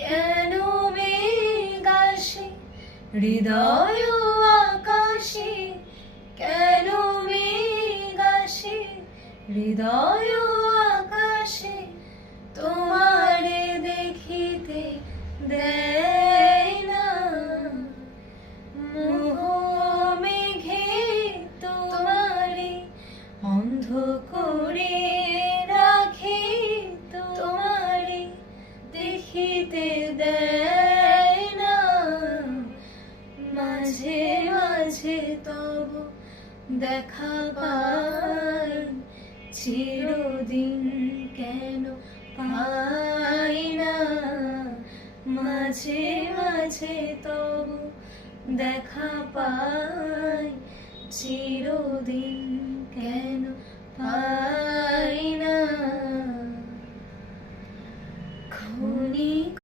কেন মেঘ আসে হৃদয় আকাশে, কেন মেঘ আসে হৃদয় আকাশে, তোমারে দেখিতে দেয় না। মোহ মেঘে তোমারে অন্ধ করে রাখে, তোমারে দেখিতে দেয় না। মাঝে মাঝে তব দেখা পাই, চিরদিন কেন পাই না। মাঝে মাঝে তব দেখা পাই, চিরদিন কেন পাই না। ক্ষণিক